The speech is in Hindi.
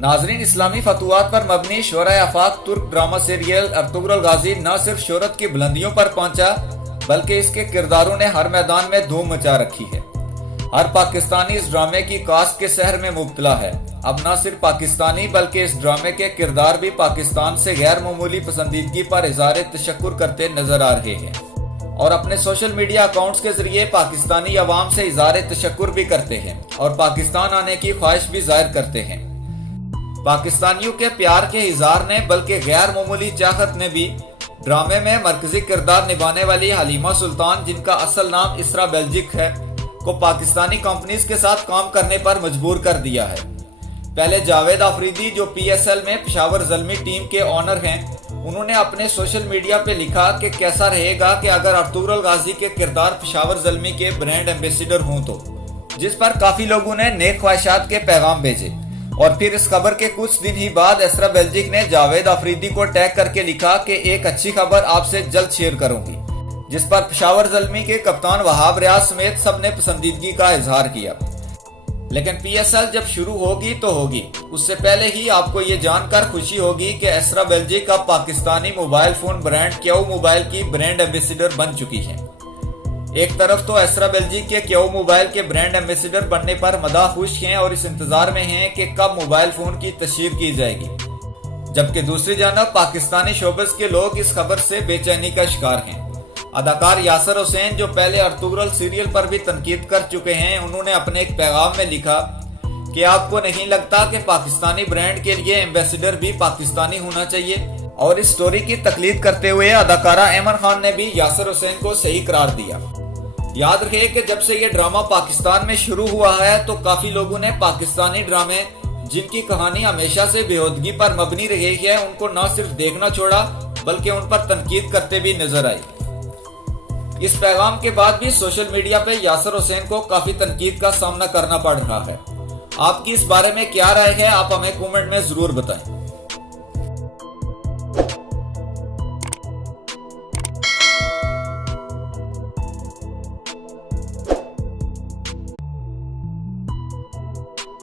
नाजरीन, इस्लामी फतवात पर मबनी शोरा-ए-आफाक तुर्क ड्रामा सीरियल अर्तुगरुल गाजी न सिर्फ शोहरत की बुलंदियों पर पहुंचा, बल्कि इसके किरदारों ने हर मैदान में धूम मचा रखी है। हर पाकिस्तानी इस ड्रामे की कास्ट के सहर में मुब्तला है। अब न सिर्फ पाकिस्तानी बल्कि इस ड्रामे के किरदार भी पाकिस्तान से गैर मामूली पसंदीदगी पर इज़हार तशक्कुर करते नजर आ रहे हैं और अपने सोशल मीडिया अकाउंट्स के जरिए पाकिस्तानी अवाम से इज़हार तशक्कुर भी करते हैं और पाकिस्तान आने की ख्वाहिश भी जाहिर करते हैं। पाकिस्तानियों के प्यार के इज़हार ने बल्कि गैर मामूली चाहत ने भी ड्रामे में मरकजी किरदार निभाने वाली हलीमा सुल्तान, जिनका असल नाम इसरा बेल्जिक है, को पाकिस्तानी कंपनीज के साथ काम करने पर मजबूर कर दिया है। पहले जावेद आफरीदी, जो PSL में पेशावर ज़ल्मी टीम के ऑनर हैं, उन्होंने अपने सोशल मीडिया पे लिखा कि कैसा रहेगा कि अगर अर्तुगरुल गाजी के किरदार पेशावर ज़ल्मी के ब्रांड एम्बेसडर हों तो, जिस पर काफी लोगों ने नेक ख्वाहिशात के पैगाम भेजे। और फिर इस खबर के कुछ दिन ही बाद इसरा बेल्जिक ने जावेद आफरीदी को टैग करके लिखा कि एक अच्छी खबर आपसे जल्द शेयर करूंगी, जिस पर पेशावर ज़ल्मी के कप्तान वहाब रियाज समेत सबने पसंदीदगी का इजहार किया। लेकिन PSL जब शुरू होगी तो होगी, उससे पहले ही आपको ये जानकर खुशी होगी कि इसरा बेल्जिक अब Pakistani mobile phone brand Q mobile की ब्रांड एम्बेसडर बन चुकी है। एक तरफ तो इसरा बेल्जिक के क्याऊ मोबाइल के ब्रांड एम्बेसडर बनने पर मदा खुश हैं और इस इंतजार में हैं कि कब मोबाइल फोन की तशहीर की जाएगी, जबकि दूसरी जानब पाकिस्तानी शोबस के लोग इस खबर से बेचैनी का शिकार हैं। अदाकार यासर हुसैन, जो पहले अर्तुगरुल सीरियल पर भी तनकीद कर चुके हैं, उन्होंने अपने एक पैगाम में लिखा कि आपको नहीं लगता कि पाकिस्तानी ब्रांड के लिए एम्बेसडर भी पाकिस्तानी होना चाहिए। और इस स्टोरी की तकलीद करते हुए अदाकारा ऐमन खान ने भी यासर हुसैन को सही करार दिया। याद रहे कि जब से ये ड्रामा पाकिस्तान में शुरू हुआ है तो काफी लोगों ने पाकिस्तानी ड्रामे, जिनकी कहानी हमेशा से बेहूदगी पर मबनी रही है, उनको न सिर्फ देखना छोड़ा बल्कि उन पर तनकीद करते भी नजर आए। इस पैगाम के बाद भी सोशल मीडिया पे यासर हुसैन को काफी तनकीद का सामना करना पड़ रहा है। आपकी इस बारे में क्या राय है, आप हमें कमेंट में जरूर बताएं।